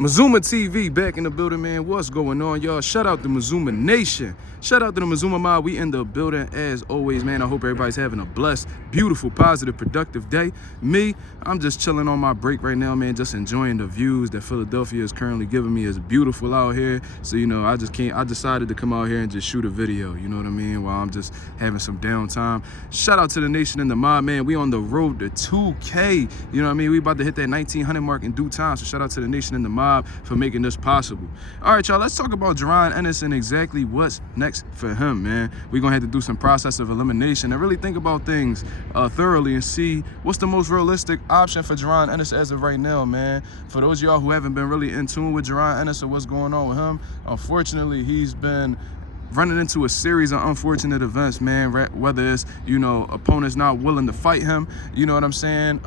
Mazuma TV back in the building, man. What's going on, y'all? Shout out to Mazuma Nation. Shout out to the Mazuma Mob. We in the building as always, man. I hope everybody's having a blessed, beautiful, positive, productive day. Me, I'm just chilling on my break right now, man. Just enjoying the views that Philadelphia is currently giving me. It's beautiful out here. So, you know, I decided to come out here and just shoot a video, you know what I mean, while I'm just having some downtime. Shout out to the nation and the mob, man. We on the road to 2K. You know what I mean? We about to hit that 1900 mark in due time. So shout out to the nation and the mob for making this possible. All right, y'all, let's talk about Jaron Ennis and exactly what's next for him, man. We're gonna have to do some process of elimination and really think about things thoroughly and see what's the most realistic option for Jaron Ennis as of right now, man. For those of y'all who haven't been really in tune with Jaron Ennis or what's going on with him, unfortunately, he's been running into a series of unfortunate events, man, whether it's, you know, opponents not willing to fight him, you know what I'm saying,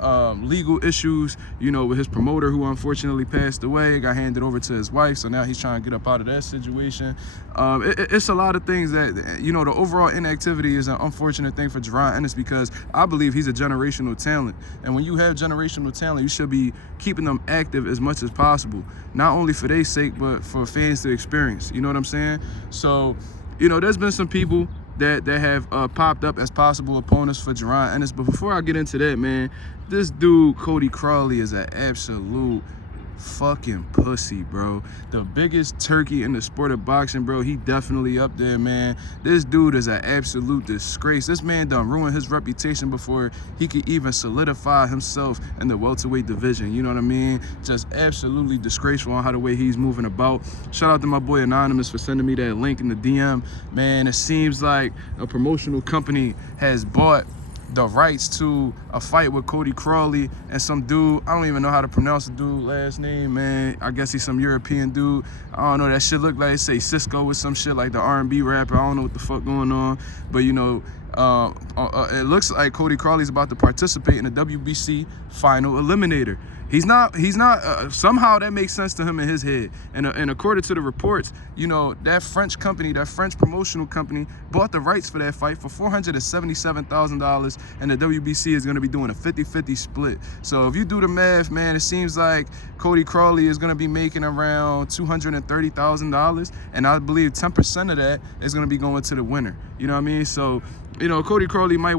legal issues, you know, with his promoter who unfortunately passed away, got handed over to his wife, so now he's trying to get up out of that situation. It's a lot of things that, you know, the overall inactivity is an unfortunate thing for Jaron Ennis because I believe he's a generational talent, and when you have generational talent, you should be keeping them active as much as possible, not only for their sake, but for fans to experience, you know what I'm saying? So, you know, there's been some people that have popped up as possible opponents for Jaron Ennis. But before I get into that, man, this dude, Cody Crawley, is an absolute fucking pussy, bro. The biggest turkey in the sport of boxing, bro. He definitely up there, man. This dude is an absolute disgrace. This man done ruined his reputation before he could even solidify himself in the welterweight division. You know what I mean? Just absolutely disgraceful on how the way he's moving about. Shout out to my boy Anonymous for sending me that link in the DM. Man, it seems like a promotional company has bought the rights to a fight with Cody Crawley and some dude, I don't even know how to pronounce the dude's last name, man. I guess he's some European dude. I don't know, that shit look like, say Cisco with some shit like the R&B rapper. I don't know what the fuck going on, but you know, it looks like Cody Crawley's about to participate in the WBC final eliminator. He's not, somehow that makes sense to him in his head. And according to the reports, you know, that French company, that French promotional company bought the rights for that fight for $477,000, and the WBC is going to be doing a 50-50 split. So if you do the math, man, it seems like Cody Crawley is going to be making around $230,000, and I believe 10% of that is going to be going to the winner. You know what I mean? So, you know, Cody Crawley might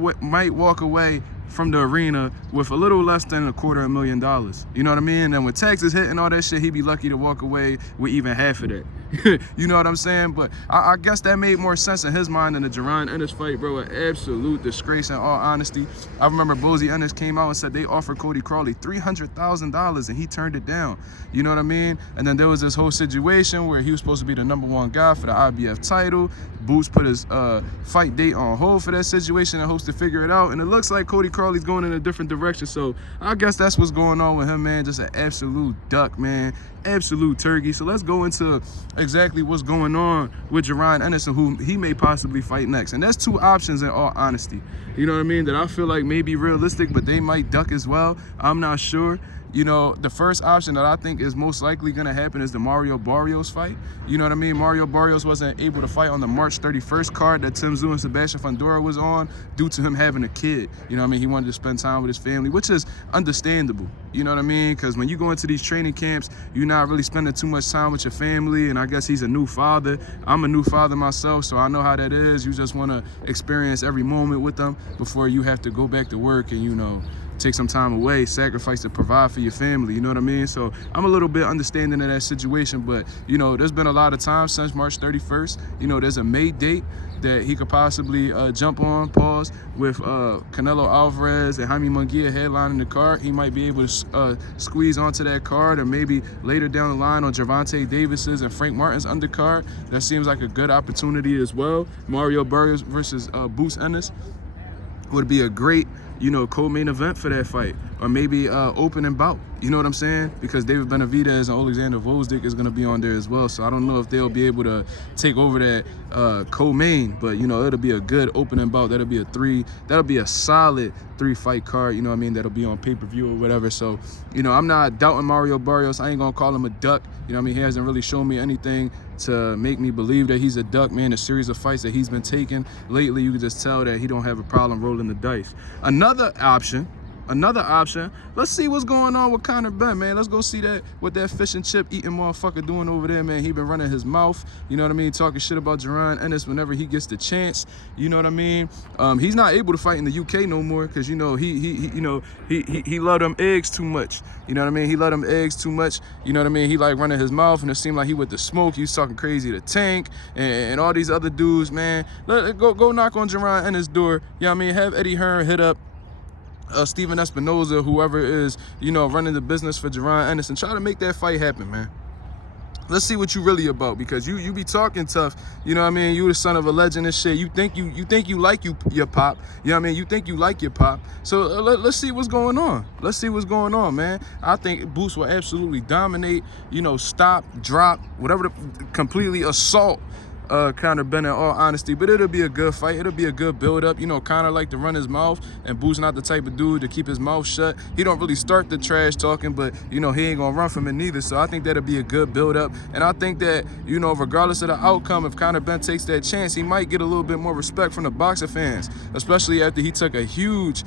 walk away from the arena with a little less than $250,000. You know what I mean? And with taxes hitting all that shit, he'd be lucky to walk away with even half of that. You know what I'm saying? But I guess that made more sense in his mind than the Jaron Ennis fight, bro. An absolute disgrace in all honesty. I remember Bozy Ennis came out and said they offered Cody Crawley $300,000 and he turned it down. You know what I mean? And then there was this whole situation where he was supposed to be the #1 guy for the IBF title. Boots put his fight date on hold for that situation and hopes to figure it out. And it looks like Cody Crawley's going in a different direction. So I guess that's what's going on with him, man. Just an absolute duck, man. Absolute turkey. So let's go into exactly what's going on with Jaron Ennis and who he may possibly fight next. And that's two options in all honesty. You know what I mean? That I feel like may be realistic, but they might duck as well. I'm not sure. You know, the first option that I think is most likely going to happen is the Mario Barrios fight. You know what I mean? Mario Barrios wasn't able to fight on the March 31st card that Tim Tszyu and Sebastian Fundora was on due to him having a kid. You know what I mean? He wanted to spend time with his family, which is understandable. You know what I mean? Because when you go into these training camps, you're not really spending too much time with your family. And I guess he's a new father. I'm a new father myself, so I know how that is. You just want to experience every moment with them before you have to go back to work and, you know, take some time away, sacrifice to provide for your family, you know what I mean? So I'm a little bit understanding of that situation, but, you know, there's been a lot of time since March 31st. You know, there's a May date that he could possibly jump on, pause, with Canelo Alvarez and Jaime Munguia headlining the card. He might be able to squeeze onto that card, or maybe later down the line on Gervonta Davis's and Frank Martin's undercard. That seems like a good opportunity as well. Mario Barrios versus Boots Ennis would be a great, you know, co-main event for that fight, or maybe opening bout. You know what I'm saying? Because David Benavidez and Alexander Volzdik is going to be on there as well. So I don't know if they'll be able to take over that co-main, but, you know, it'll be a good opening bout. That'll be a solid 3-fight card, you know what I mean? That'll be on pay-per-view or whatever. So, you know, I'm not doubting Mario Barrios. I ain't going to call him a duck. You know what I mean? He hasn't really shown me anything to make me believe that he's a duck, man. The series of fights that he's been taking lately, you can just tell that he don't have a problem rolling the dice. Another option another option, let's see what's going on with Conor Benn, man. Let's go see that what that fish and chip eating motherfucker doing over there, man. He been running his mouth, you know what I mean, talking shit about Jaron Ennis whenever he gets the chance, you know what I mean. He's not able to fight in the UK no more because you know he love them eggs too much, you know what I mean. He love them eggs too much, you know what I mean. He like running his mouth, and it seemed like he with the smoke. He was talking crazy to Tank and all these other dudes, man. Go knock on Jaron Ennis' door, you know what I mean. Have Eddie Hearn hit up Steven Espinoza, whoever is, you know, running the business for Jaron Ennis, and try to make that fight happen, man. Let's see what you really about, because you be talking tough, you know what I mean. You the son of a legend and shit. You think you like your pop, you know what I mean. You think you like your pop. So let's see what's going on. Let's see what's going on, man. I think Boots will absolutely dominate, you know, stop, drop, whatever, completely assault Conor Benn, in all honesty. But it'll be a good fight. It'll be a good build-up. You know, Conor like to run his mouth, and Boots not the type of dude to keep his mouth shut. He don't really start the trash talking, but, you know, he ain't gonna run from it neither. So I think that'll be a good build-up. And I think that, you know, regardless of the outcome, if Conor Benn takes that chance, he might get a little bit more respect from the boxer fans, especially after he took a huge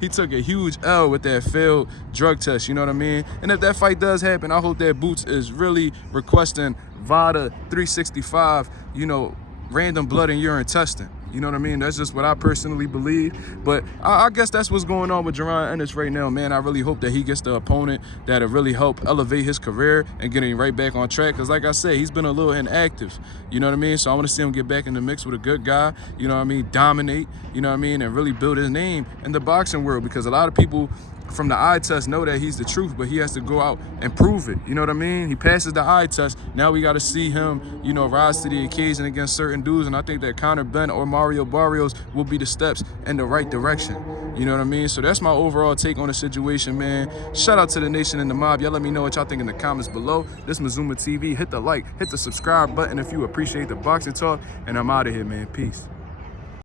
he took a huge L with that failed drug test, you know what I mean. And if that fight does happen, I hope that Boots is really requesting VADA 365, you know, random blood and urine testing. You know what I mean? That's just what I personally believe. But I guess that's what's going on with Jaron Ennis right now, man. I really hope that he gets the opponent that'll really help elevate his career and get him right back on track. Because like I said, he's been a little inactive. You know what I mean? So I want to see him get back in the mix with a good guy, you know what I mean, dominate, you know what I mean, and really build his name in the boxing world. Because a lot of people from the eye test know that he's the truth, but he has to go out and prove it. You know what I mean? He passes the eye test. Now we got to see him, you know, rise to the occasion against certain dudes. And I think that Conor Benn or Mario Barrios will be the steps in the right direction. You know what I mean? So that's my overall take on the situation, man. Shout out to the nation and the mob. Y'all let me know what y'all think in the comments below. This is Mazuma TV. Hit the like, hit the subscribe button if you appreciate the boxing talk. And I'm out of here, man. Peace.